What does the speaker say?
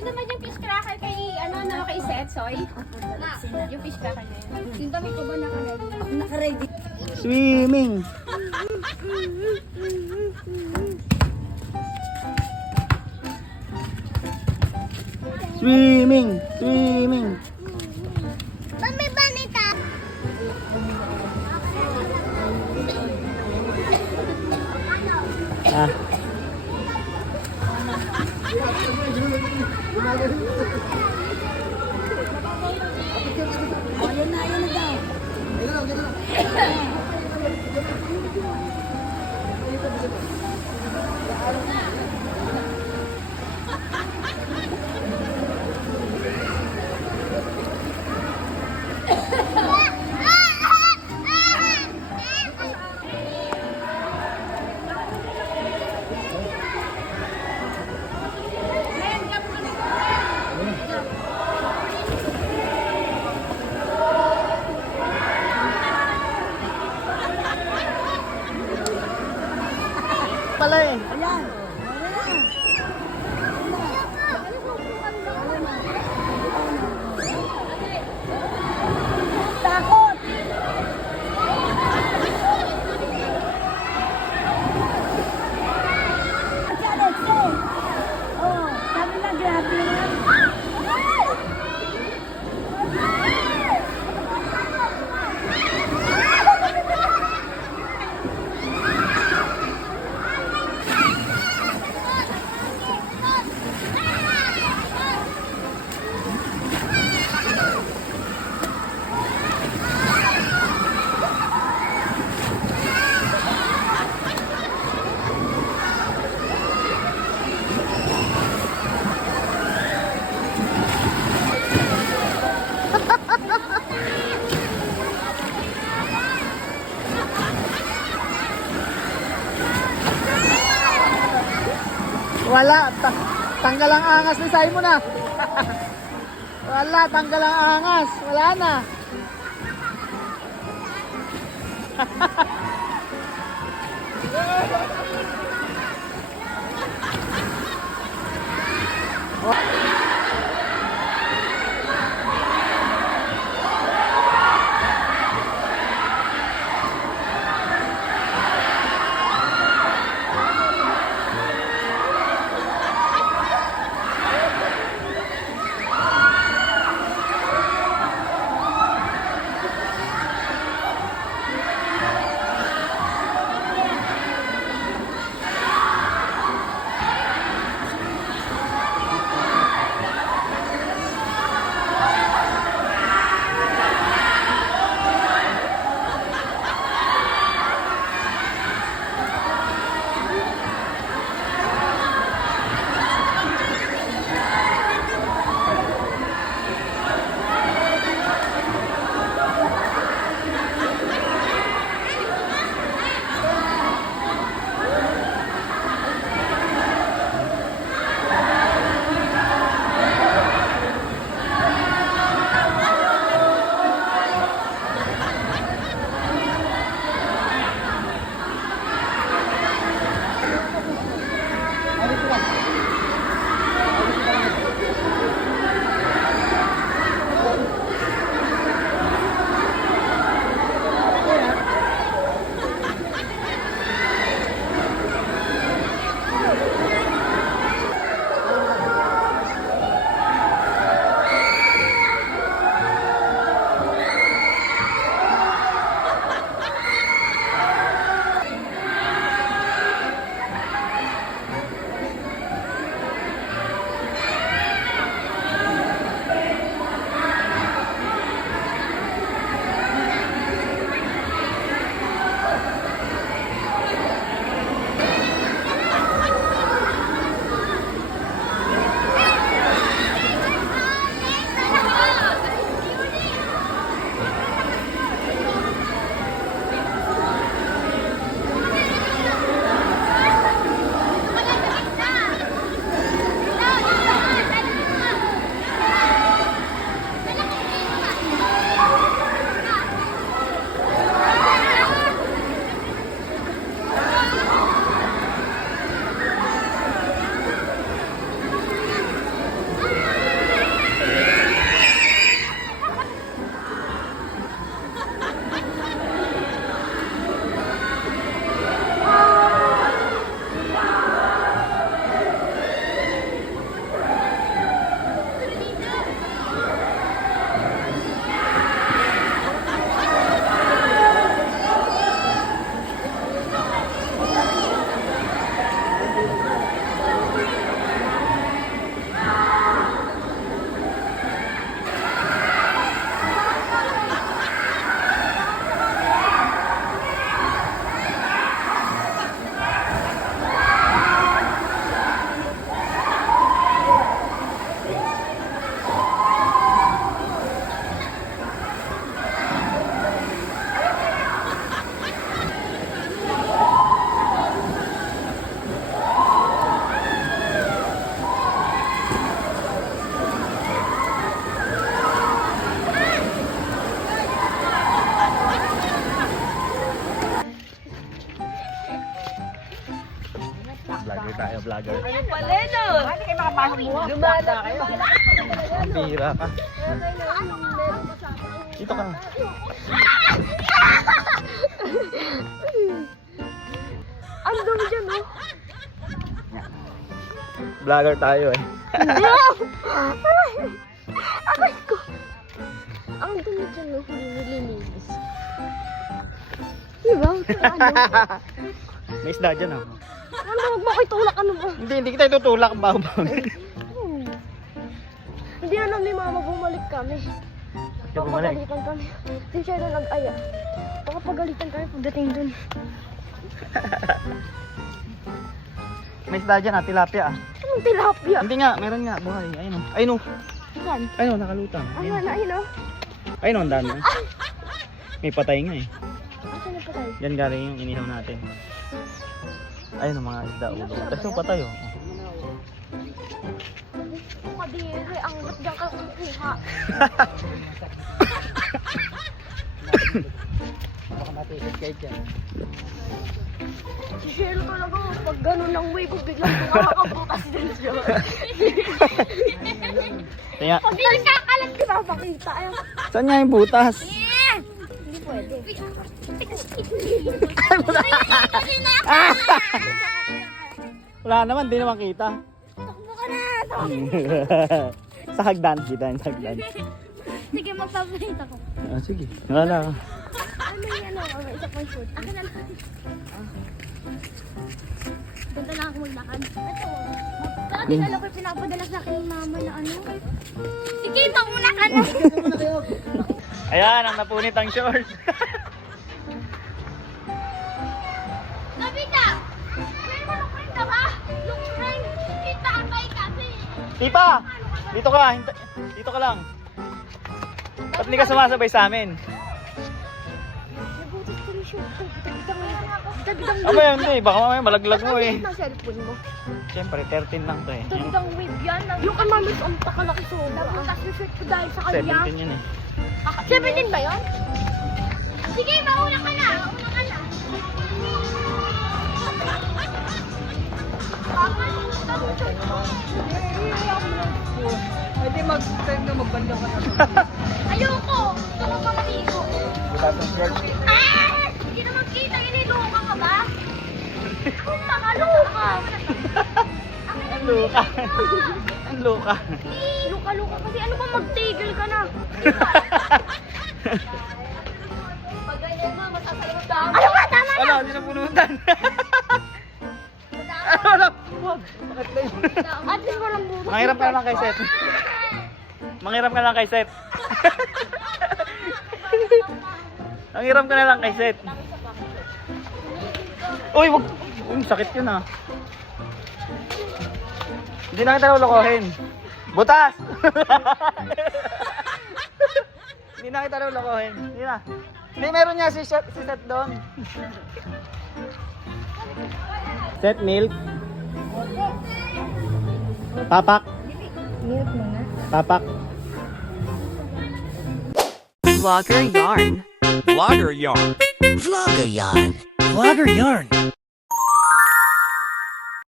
Nandun naman yung fish cracker kay, ano, no, kay Setsoy. Yung fish cracker na yun. Yung damit ko ba naka-ready? Naka-ready. Swimming. Swimming. Swimming. Mami, banita! Ah. Ayun na daw. Pala eh. Ayan. Takot. Let's go. Oh, sabi na grabe na. Wala. Tanggal ang angas ni Simon ah. Wala. Tanggal ang angas. Wala na. Vlogger tayo, vlogger. Ano pala, no? Hindi kayo makapasok mo. Dumana kayo. Ang pira ka. Dito ka. Ang dumi dyan, no? Vlogger tayo eh. Aray ko. Ang dumi dyan, no? Hindi nililinis. Diba? Ano? May isda dyan ah. Ano, huwag mo tulak, ano ba? Hindi kita itutulak. Baho-baho. Hindi alam ni mama, bumalik kami. Siya bumalik. Papagalitan kami. Hindi siya na nag-aya. Papagalitan kami pagdating dun. May isda dyan ah, tilapia ah. Anong tilapia? Hindi nga, meron nga, buhay. Ayun o. Ayun o. Saan? Ayun o, nakalutang. Ayun, ayun, oh. Ayun o, ang dami. May patay nga eh. Asan na patay? Yan galing yung inihaw natin. Ayun o, mga isda ulo. Tapos yung patay o. Kadiri, ang gat dyan ka kukuha. Baka matisip kayo dyan. Si Shelo talaga, pag ganun ng wave, biglang nakakabutas din siya. Kaya, Pag nagkakalat, di ba makita? Ayun. saan nga yung butas? Hindi pwede. Wala naman, di naman kita. Takbo ka na! Sa hagdan, kita yung hagdan. Sige, magpapalita ko. Ah, sige, wala ka. Ano yan o? May isa pang shoot. Akin na lang. Ganda lang ako maglakad. Ito. Dati alam ko pinapadala sa akin ng mama na ano. Sige, ito muna ka na. Ayan, ang napunit ang shorts. Nabita! May mga friend ka ba? Yung friend, kita kay kasi. Tita, dito ka, dito ka lang. Ba't hindi ka sumasabay sa amin? Nabutas ko yung shoot ko. Bidang Aba yan eh, baka mamaya malaglag mo eh. ng cellphone mo. Siyempre, 13 lang to eh. Bidang wave yan. Yung kay mami ang takalaki sobra. Nabutas yung shoot ko dahil sa kanya. 17 yun eh. 17 ba yun? Sige, mauna ka na. Mauna ka na. Pwede mag-time na magbandaw ka na. Ayoko! Gusto ko pa maligo. Wala tong shorts. Ah! Hindi naman kita, iniluka ka ba? Punta ka, luka! Ang luka. Ang luka. Luka-luka kasi ano ba magtigil ka na? Pag ganyan mo, masasalimot ka. Ano ba? Tama na! Wala, hindi na punutan. Wala, wag. Bakit ba yun? At least walang butas. Mangiram ka lang kay Seth. Mangiram ka lang kay Seth. Mangiram ka na lang kay Seth. Uy, wag. Uy, sakit yun ah. Hindi na kita lulukohin. Butas! Hindi na kita lulukohin. Hindi na. Hindi, meron niya si Seth doon. Seth milk. Tapak. Milk muna. Tapak. Vlogger Yarn. Vlogger yarn. Vlogger Yarn.